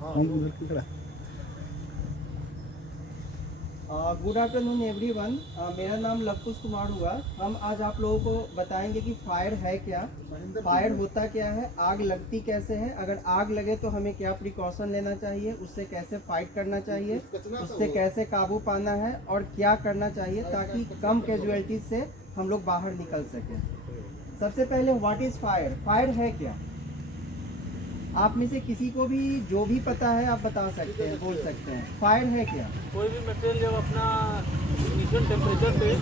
Good afternoon everyone. मेरा नाम लवकुश कुमार हुआ। हम आज आप लोगों को बताएंगे कि फायर है क्या, फायर होता क्या है, आग लगती कैसे है, अगर आग लगे तो हमें क्या प्रिकॉशन लेना चाहिए, उससे कैसे फाइट करना चाहिए, उससे कैसे काबू पाना है और क्या करना चाहिए ताकि कम कैजुअलिटीज से हम लोग बाहर निकल सकें। सबसे पहले व्हाट इज़ फायर, फायर है क्या? आप में से किसी को भी जो भी पता है आप बता सकते हैं, बोल सकते हैं। फायर है क्या? कोई भी मटेरियल जब अपना इनिशियल टेम्परेचर पे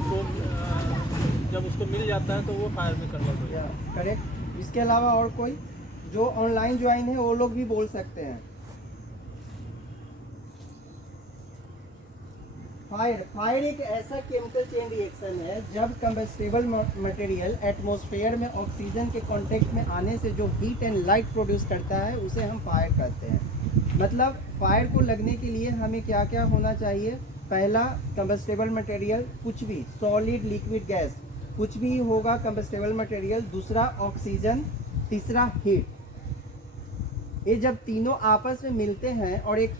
तो जब उसको मिल जाता है तो वो फायर में कन्वर्ट हो जाता है। करेक्ट। इसके अलावा और कोई जो ऑनलाइन ज्वाइन है वो लोग भी बोल सकते हैं। फायर, फायर एक ऐसा केमिकल चेन रिएक्शन है जब कंबस्टेबल मटेरियल एटमॉस्फेयर में ऑक्सीजन के कांटेक्ट में आने से जो हीट एंड लाइट प्रोड्यूस करता है उसे हम फायर कहते हैं। मतलब फायर को लगने के लिए हमें क्या क्या होना चाहिए? पहला, कंबस्टेबल मटेरियल, कुछ भी सॉलिड लिक्विड गैस कुछ भी होगा कंबस्टेबल मटेरियल। दूसरा ऑक्सीजन, तीसरा हीट। ये जब तीनों आपस में मिलते हैं और एक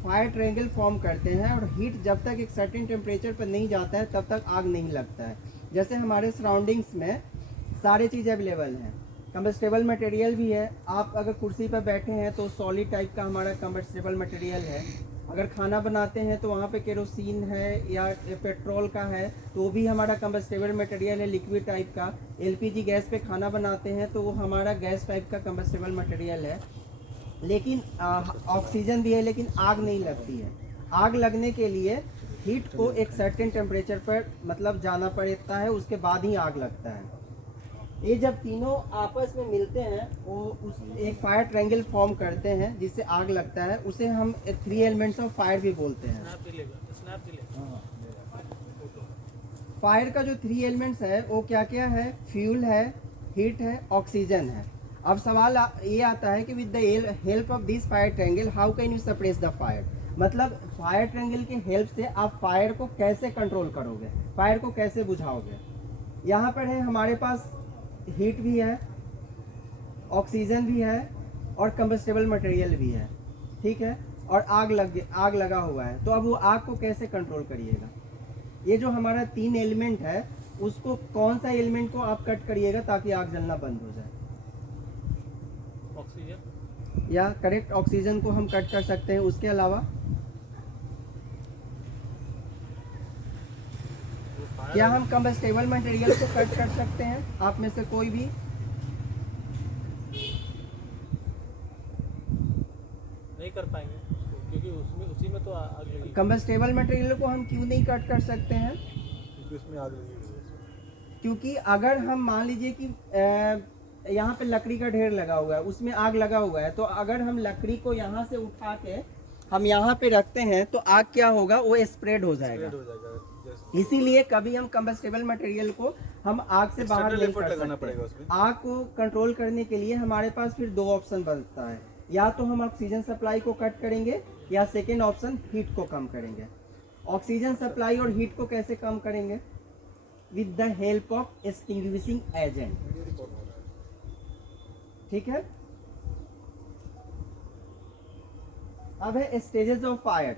फायर ट्रायंगल फॉर्म करते हैं और हीट जब तक एक सर्टेन टेम्परेचर पर नहीं जाता है तब तक आग नहीं लगता है। जैसे हमारे सराउंडिंग्स में सारे चीज़ अवेलेबल हैं, कंबस्टेबल मटेरियल भी है। आप अगर कुर्सी पर बैठे हैं तो सॉलिड टाइप का हमारा कंबस्टेबल मटेरियल है। अगर खाना बनाते हैं तो वहाँ पे केरोसिन है या पेट्रोल का है तो भी हमारा कंबस्टेबल मटेरियल है, लिक्विड टाइप का। एलपीजी गैस पे खाना बनाते हैं तो वो हमारा गैस टाइप का कंबस्टेबल मटेरियल है। लेकिन ऑक्सीजन भी है, लेकिन आग नहीं लगती है। आग लगने के लिए हीट को एक सर्टेन टेम्परेचर पर मतलब जाना पड़ता है, उसके बाद ही आग लगता है। ये जब तीनों आपस में मिलते हैं वो एक फायर ट्रायंगल फॉर्म करते हैं जिससे आग लगता है। उसे हम 3 एलिमेंट्स ऑफ फायर भी बोलते हैं। फायर का जो 3 एलिमेंट्स है वो क्या क्या है? फ्यूल है, हीट है, ऑक्सीजन है। अब सवाल ये आता है कि with the help of this fire triangle how can you suppress the fire. मतलब फायर ट्रायंगल के हेल्प से आप फायर को कैसे कंट्रोल करोगे, फायर को कैसे बुझाओगे। यहाँ पर है हमारे पास हीट भी है, ऑक्सीजन भी है और कंबस्टेबल मटेरियल भी है, ठीक है। और आग लगा हुआ है, तो अब वो आग को कैसे कंट्रोल करिएगा? ये जो हमारा 3 एलिमेंट है उसको कौन सा एलिमेंट को आप कट करिएगा ताकि आग जलना बंद हो जाए? ऑक्सीजन। या करेक्ट, ऑक्सीजन को हम कट कर सकते हैं। उसके अलावा क्या हम कंबस्टेबल मटेरियल को कट कर सकते हैं? आप में से कोई भी? नहीं कर पाएंगे क्योंकि उसमें उसी में तो आग लगी। कंबस्टेबल मटेरियल को हम क्यों नहीं कट कर सकते हैं? क्योंकि उसमें आग लगी हुई है। क्योंकि अगर हम मान लीजिए कि यहाँ पे लकड़ी का ढेर लगा हुआ है, उसमें आग लगा हुआ है, तो अगर हम लकड़ी को यहाँ से उठा के हम यहाँ पे रखते हैं तो आग क्या होगा? वो स्प्रेड हो जाएगा। इसीलिए कभी हम कंबस्टेबल मटेरियल को हम आग से बाहर नहीं कर सकते। आग को कंट्रोल करने के लिए हमारे पास फिर 2 ऑप्शन बनता है, या तो हम ऑक्सीजन सप्लाई को कट करेंगे या सेकेंड ऑप्शन हीट को कम करेंगे। ऑक्सीजन सप्लाई और हीट को कैसे कम करेंगे? With the help of extinguishing agent, ठीक है। अब है स्टेजेस ऑफ फायर।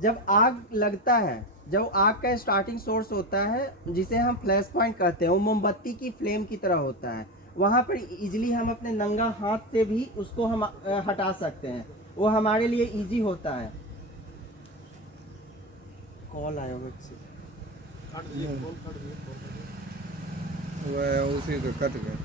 जब आग लगता है, जब आग का स्टार्टिंग सोर्स होता है जिसे हम फ्लैश पॉइंट कहते हैं, वो मोमबत्ती की फ्लेम की तरह होता है। वहाँ पर इजीली हम अपने नंगा हाथ से भी उसको हम हटा सकते हैं, वो हमारे लिए इजी होता है। कॉल आया होगा किसी उसी को कट गया।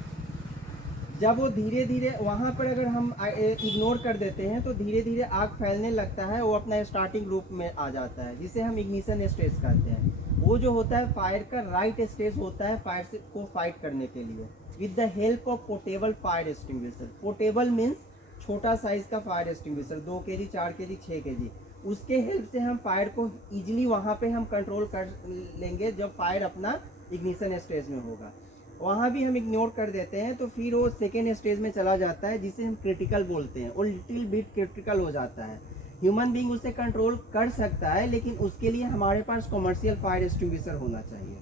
जब वो धीरे धीरे वहाँ पर अगर हम इग्नोर कर देते हैं तो धीरे धीरे आग फैलने लगता है, वो अपना स्टार्टिंग रूप में आ जाता है जिसे हम इग्निशन स्टेज कहते हैं। वो जो होता है फायर का राइट स्टेज होता है फायर से को फाइट करने के लिए with the help of portable fire extinguisher. Portable means छोटा साइज का fire extinguisher, 2 kg, 4 kg, 6 kg। उसके हेल्प से हम फायर को इजीली वहाँ पे हम कंट्रोल कर लेंगे जब फायर अपना इग्निशन स्टेज में होगा। वहाँ भी हम इग्नोर कर देते हैं तो फिर वो सेकेंड स्टेज में चला जाता है जिसे हम क्रिटिकल बोलते हैं। वो लिटिल बिट क्रिटिकल हो जाता है। ह्यूमन बीइंग उसे कंट्रोल कर सकता है, लेकिन उसके लिए हमारे पास कमर्शियल फायर एक्सटिंग्विशर होना चाहिए।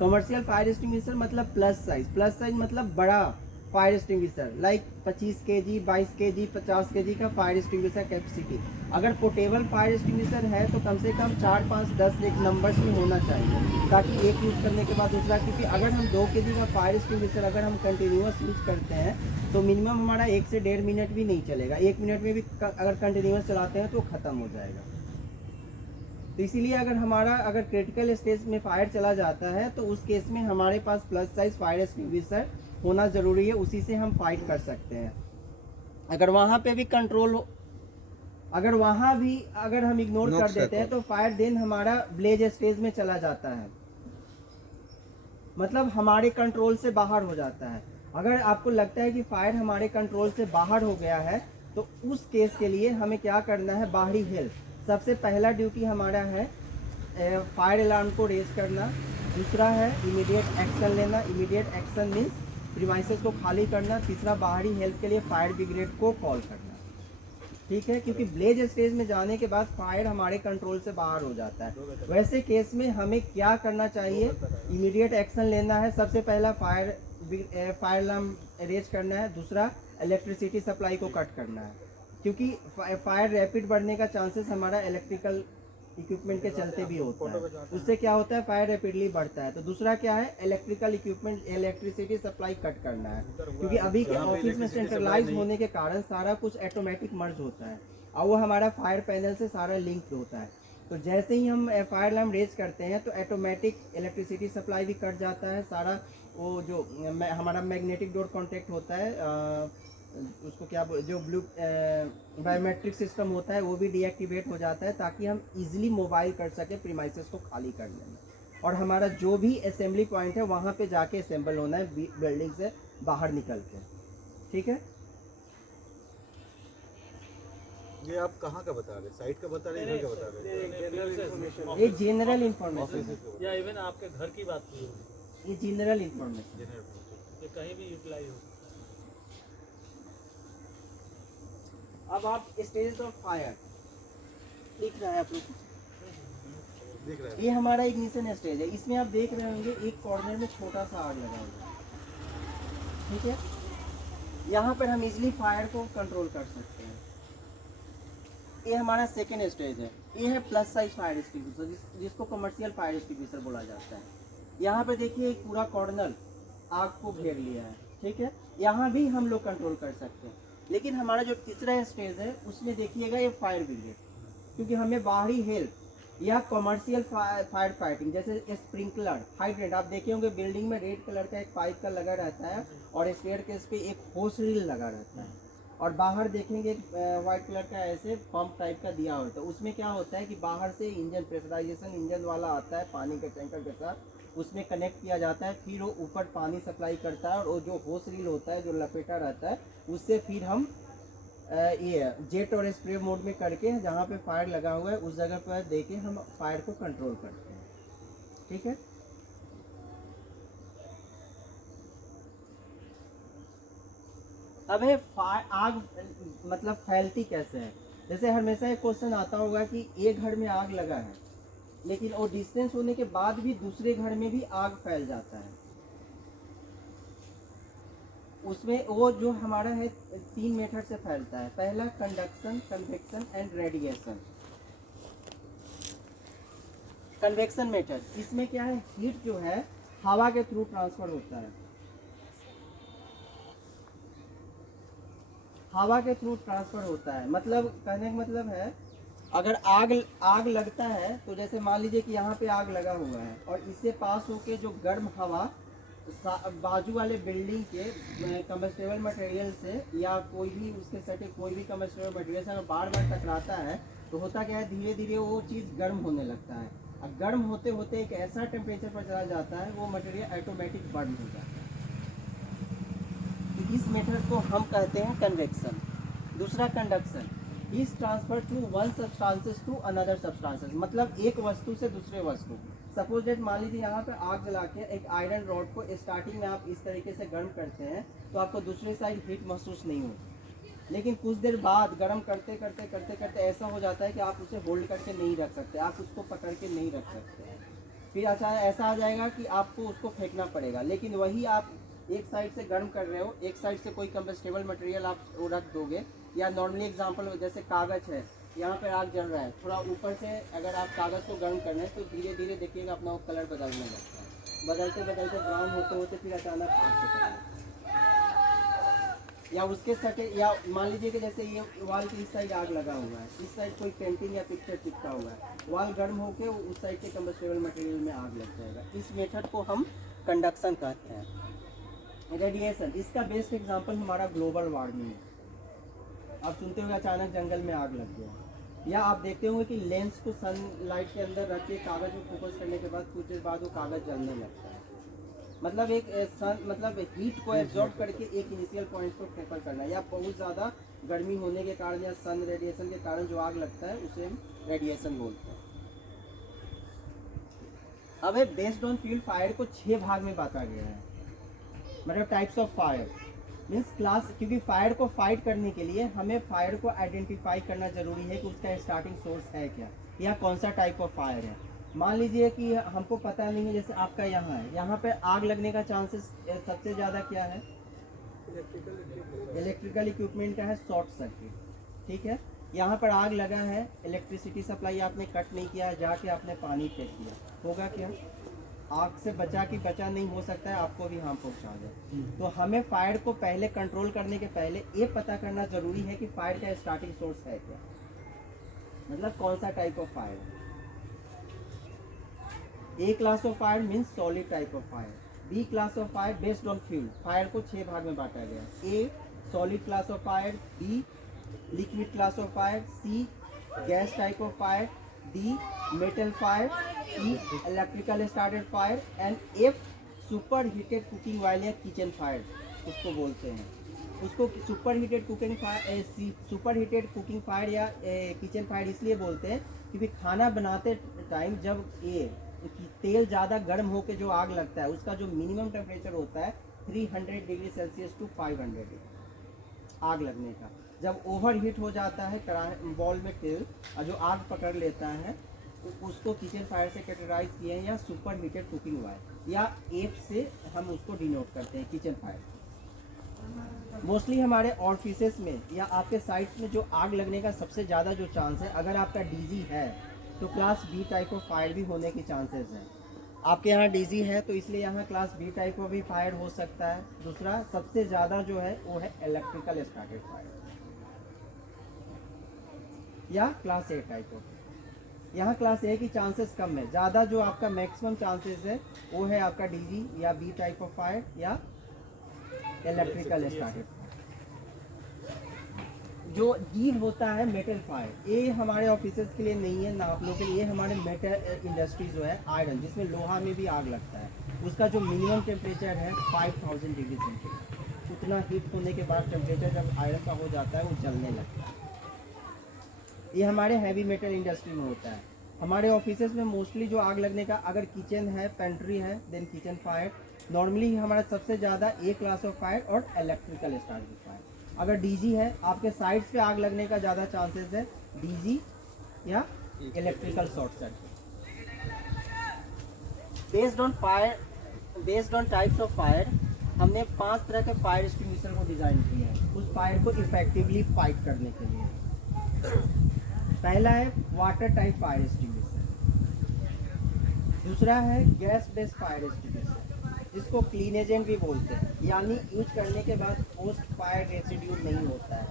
कमर्शियल फायर एक्सटिंग्विशर मतलब प्लस साइज। प्लस साइज मतलब बड़ा fire extinguisher, like 25 KG, 22 KG, 50 KG का फायर एक्सटिंग्विशर कैपेसिटी। अगर पोर्टेबल फायर एक्सटिंग्विशर है तो कम से कम 4, 5, 10 एक नंबर्स में होना चाहिए, ताकि एक यूज़ करने के बाद दूसरा, क्योंकि अगर हम 2 केजी का फायर एक्सटिंग्विशर अगर हम कंटिन्यूस यूज़ करते हैं तो मिनिमम हमारा 1 से 1.5 मिनट भी नहीं चलेगा। 1 मिनट में भी अगर कंटिन्यूस चलाते हैं तो ख़त्म हो जाएगा। तो इसीलिए अगर क्रिटिकल स्टेज में फायर चला जाता है तो उस केस में हमारे पास प्लस साइज फायर एक्सटिंग्विशर होना ज़रूरी है, उसी से हम फाइट कर सकते हैं। अगर वहाँ पे भी कंट्रोल हो, अगर वहाँ भी अगर हम इग्नोर कर देते हैं तो फायर देन हमारा ब्लेज स्टेज में चला जाता है, मतलब हमारे कंट्रोल से बाहर हो जाता है। अगर आपको लगता है कि फायर हमारे कंट्रोल से बाहर हो गया है तो उस केस के लिए हमें क्या करना है, बाहरी हेल्प। सबसे पहला ड्यूटी हमारा है फायर अलार्म को रेज करना, दूसरा है इमीडिएट एक्शन लेना, इमीडिएट एक्शन मीन्स प्रीमाइसेस को खाली करना, तीसरा बाहरी हेल्प के लिए फायर ब्रिगेड को कॉल करना। ठीक है, क्योंकि ब्लेज स्टेज में जाने के बाद फायर हमारे कंट्रोल से बाहर हो जाता है। वैसे केस में हमें क्या करना चाहिए, इमीडिएट एक्शन लेना है। सबसे पहला फायर अलार्म रेज करना है, दूसरा इलेक्ट्रिसिटी सप्लाई को कट करना है, क्योंकि फायर रैपिड बढ़ने का चांसेस हमारा इलेक्ट्रिकल इक्विपमेंट के चलते भी होता है। उससे क्या होता है, फायर रैपिडली बढ़ता है। तो दूसरा क्या है, electrical equipment electricity supply cut करना है, क्योंकि अभी के ऑफिस में सेंट्रलाइज होने के कारण सारा कुछ ऑटोमेटिक मर्ज होता है और वो हमारा फायर पैनल से सारा लिंक होता है। तो जैसे ही हम फायर अलार्म रेज करते हैं तो ऑटोमेटिक इलेक्ट्रिसिटी सप्लाई भी कट जाता है, सारा वो जो हमारा मैग्नेटिक डोर कॉन्टैक्ट होता है उसको क्या जो ब्लू बायोमेट्रिक सिस्टम होता है वो भी डीएक्टिवेट हो जाता है, ताकि हम इजीली मोबाइल कर सके प्रीमाइसेस को खाली करने में। और हमारा जो भी असेंबली पॉइंट है वहाँ पे जाके असेंबल होना है बिल्डिंग से बाहर निकल के। ठीक है, ये आप कहाँ का बता रहे हैं, साइट का बता रहे हैं, इधर का बता रहे हैं? ये जनरल इंफॉर्मेशन, या इवन आपके घर की बात की होगी, ये जनरल इंफॉर्मेशन ये कहीं भी यूटिलाइज हो। अब आप स्टेज ऑफ फायर दिख रहा है आप लोग, दिख रहा है। ये हमारा इग्निशन स्टेज है। इसमें आप देख रहे होंगे एक कॉर्नर में छोटा सा आग लगा हुआ है। ठीक है, यहाँ पर हम इजीली फायर को कंट्रोल कर सकते हैं। ये हमारा सेकेंड स्टेज है, ये है प्लस साइज फायर एक्सटिंग्विशर, जिसको कमर्शियल फायर एक्सटिंग्विशर बोला जाता है। यहाँ पे देखिए एक पूरा कॉर्नर आग को घेर लिया है। ठीक है, यहाँ भी हम लोग कंट्रोल कर सकते हैं। लेकिन हमारा जो तीसरा स्टेज है उसमें देखिएगा ये फायर ब्रिगेड, क्योंकि हमें बाहरी हेल्प या कमर्शियल फायर फाइटिंग, जैसे स्प्रिंकलर, हाइड्रेंट, आप देखे होंगे बिल्डिंग में रेड कलर का एक पाइप का लगा रहता है और स्टेयरकेस पे एक होस रील लगा रहता है, और बाहर देखेंगे वाइट कलर का ऐसे पंप टाइप का दिया होता है। उसमें क्या होता है कि बाहर से इंजन प्रेशराइजेशन इंजन वाला आता है पानी के टैंकर के साथ, उसमें कनेक्ट किया जाता है, फिर वो ऊपर पानी सप्लाई करता है और वो जो होस रील होता है जो लपेटा रहता है उससे फिर हम ये जेट और स्प्रे मोड में करके जहाँ पे फायर लगा हुआ है उस जगह पर देके हम फायर को कंट्रोल करते हैं। ठीक है, अब है आग मतलब फैलती कैसे है। जैसे हमेशा एक क्वेश्चन आता होगा कि एक घर में आग लगा है लेकिन वो डिस्टेंस होने के बाद भी दूसरे घर में भी आग फैल जाता है। उसमें वो जो हमारा है 3 मेथड से फैलता है। पहला conduction, convection and radiation. Convection method, इसमें क्या है, हीट जो है हवा के थ्रू ट्रांसफर होता है, हवा के थ्रू ट्रांसफर होता है। मतलब कहने का मतलब है अगर आग लगता है तो जैसे मान लीजिए कि यहाँ पे आग लगा हुआ है और इससे पास होके जो गर्म हवा बाजू वाले बिल्डिंग के कम्बस्टेबल मटेरियल से या कोई भी उसके सटे कोई भी कम्बस्टेबल मटेरियल से अगर बार बार टकराता है तो होता क्या है, धीरे धीरे वो चीज़ गर्म होने लगता है। अब गर्म होते होते एक ऐसा टेम्परेचर पर चला जाता है वो मटेरियल ऑटोमेटिक बर्न हो जाता है। इस मेथड को हम कहते हैं कन्वेक्शन। दूसरा conduction, heat transfer to one substances to another substances, मतलब एक वस्तु से दूसरे वस्तु। सपोज डेट मान लीजिए यहाँ पे आग जला के एक आयरन रॉड को स्टार्टिंग में आप इस तरीके से गर्म करते हैं तो आपको दूसरे साइड हीट महसूस नहीं होती, लेकिन कुछ देर बाद गर्म करते करते करते करते ऐसा हो जाता है कि आप उसे होल्ड करके नहीं रख सकते, आप उसको पकड़ के नहीं रख सकते। फिर अच्छा ऐसा आ जाएगा कि आपको उसको फेंकना पड़ेगा, लेकिन वही आप एक साइड से गर्म कर रहे हो, एक साइड से कोई कंबस्टेबल मटेरियल आप वो रख दोगे, या नॉर्मली एग्जांपल जैसे कागज़ है, यहाँ पे आग जल रहा है, थोड़ा ऊपर से अगर आप कागज़ को गर्म करना है तो धीरे धीरे देखिएगा अपना वो कलर बदलने लगता है, बदलते बदलते ब्राउन होते होते फिर अचानक आग से पकड़े। या उसके सटे, या मान लीजिए कि जैसे ये वॉल की इस साइड आग लगा हुआ है, इस साइड कोई पेंटिंग या पिक्चर चिपका हुआ है, वॉल गर्म होके उस साइड के कंबस्टेबल मटेरियल में आग लग जाएगा। इस मेथड को हम कंडक्शन कहते हैं। रेडिएशन, इसका बेस्ट एग्जांपल हमारा ग्लोबल वार्मिंग है। आप सुनते होंगे अचानक जंगल में आग लग गया, या आप देखते होंगे कि लेंस को सनलाइट के अंदर रख के कागज़ में फोकस करने के बाद कुछ देर बाद वो कागज़ जलने लगता है। मतलब एक मतलब हीट को एब्जॉर्ब करके एक इनिशियल पॉइंट पर फोकस करना, या बहुत ज़्यादा गर्मी होने के कारण या सन रेडिएशन के कारण जो आग लगता है उसे हम रेडिएशन बोलते हैं। अब है बेस्ड ऑन फील्ड फायर को 6 भाग में बांटा गया है, मतलब types of fire means class, क्योंकि फायर को फाइट करने के लिए हमें फायर को आइडेंटिफाई करना जरूरी है कि उसका स्टार्टिंग सोर्स है क्या, या कौन सा टाइप ऑफ फायर है। मान लीजिए कि हमको पता नहीं है, जैसे आपका यहाँ है, यहाँ पे आग लगने का चांसेस सबसे ज़्यादा क्या है, इलेक्ट्रिकल इक्विपमेंट का है शॉर्ट सर्किट, ठीक है। यहाँ पर आग लगा है, इलेक्ट्रिसिटी सप्लाई आपने कट नहीं किया, जाके आपने पानी फेंक दिया, होगा क्या, आग से बचा कि बचा नहीं हो सकता है आपको भी हार्म पहुँचा जाए। तो हमें फायर को पहले कंट्रोल करने के पहले ये पता करना ज़रूरी है कि फायर का स्टार्टिंग सोर्स है क्या, मतलब कौन सा टाइप ऑफ फायर है। A class of fire means solid type of fire, B class of fire based on fuel, fire को 6 भाग में बांटा गया, A solid class of fire, B liquid class of fire, C gas type of fire, D metal fire, E electrical started fire, and F super heated cooking वाले kitchen fire उसको बोलते हैं। उसको सुपर हीटेड कुकिंग फायर या kitchen fire इसलिए बोलते हैं क्योंकि खाना बनाते टाइम जब ये तेल ज़्यादा गर्म होकर जो आग लगता है उसका जो मिनिमम टेम्परेचर होता है 300 डिग्री सेल्सियस टू 500 डिग्री आग लगने का। जब ओवर हीट हो जाता है बॉल में तेल और जो आग पकड़ लेता है उसको किचन फायर से कैटेगराइज किए हैं, या सुपर हीटेड कुकिंग फायर, या एफ से हम उसको डिनोट करते हैं किचन फायर। मोस्टली हमारे ऑफिसेस में या आपके साइट्स में जो आग लगने का सबसे ज़्यादा जो चांस है, अगर आपका डीजी है तो class B type of fire भी होने के चांसेस हैं। आपके यहाँ डीजी है तो इसलिए यहाँ क्लास बी टाइप ऑफ भी फायर हो सकता है। दूसरा सबसे ज़्यादा जो है वो है इलेक्ट्रिकल स्टार्टेड फायर या क्लास ए टाइप ऑफ। यहाँ क्लास ए की चांसेस कम है, ज़्यादा जो आपका मैक्सिमम चांसेस है वो है आपका डीजी या बी टाइप ऑफ फायर या इलेक्ट्रिकल स्टार्टेड। जो डी होता है मेटल फायर, ये हमारे ऑफिसेस के लिए नहीं है ना आप लोग के लिए, ये हमारे मेटल इंडस्ट्री जो है आयरन जिसमें लोहा में भी आग लगता है, उसका जो मिनिमम टेम्परेचर है 5000 डिग्री सेंटीग्रेड। उतना हीट होने के बाद टेम्परेचर जब आयरन का हो जाता है वो जलने लगता है। ये हमारे हैवी मेटल इंडस्ट्री में होता है। हमारे ऑफिसेस में मोस्टली जो आग लगने का, अगर किचन है, पेंट्री है, देन किचन फायर। नॉर्मली हमारा सबसे ज़्यादा ए क्लास ऑफ फायर और इलेक्ट्रिकल स्टार्टेड फायर। अगर डीजी है, आपके साइड्स पे आग लगने का ज़्यादा चांसेस है डीजी या electrical short circuit. Based on types of fire हमने 5 तरह के फायर एक्सटिंग्विशर को डिज़ाइन किया है उस फायर को इफेक्टिवली फाइट करने के लिए। पहला है वाटर टाइप फायर एक्सटिंग्विशर, दूसरा है गैस बेस्ड फायर एक्सटिंग्विशर जिसको क्लीन एजेंट भी बोलते हैं, यानी यूज करने के बाद पोस्ट फायर रेसिड्यू नहीं होता है।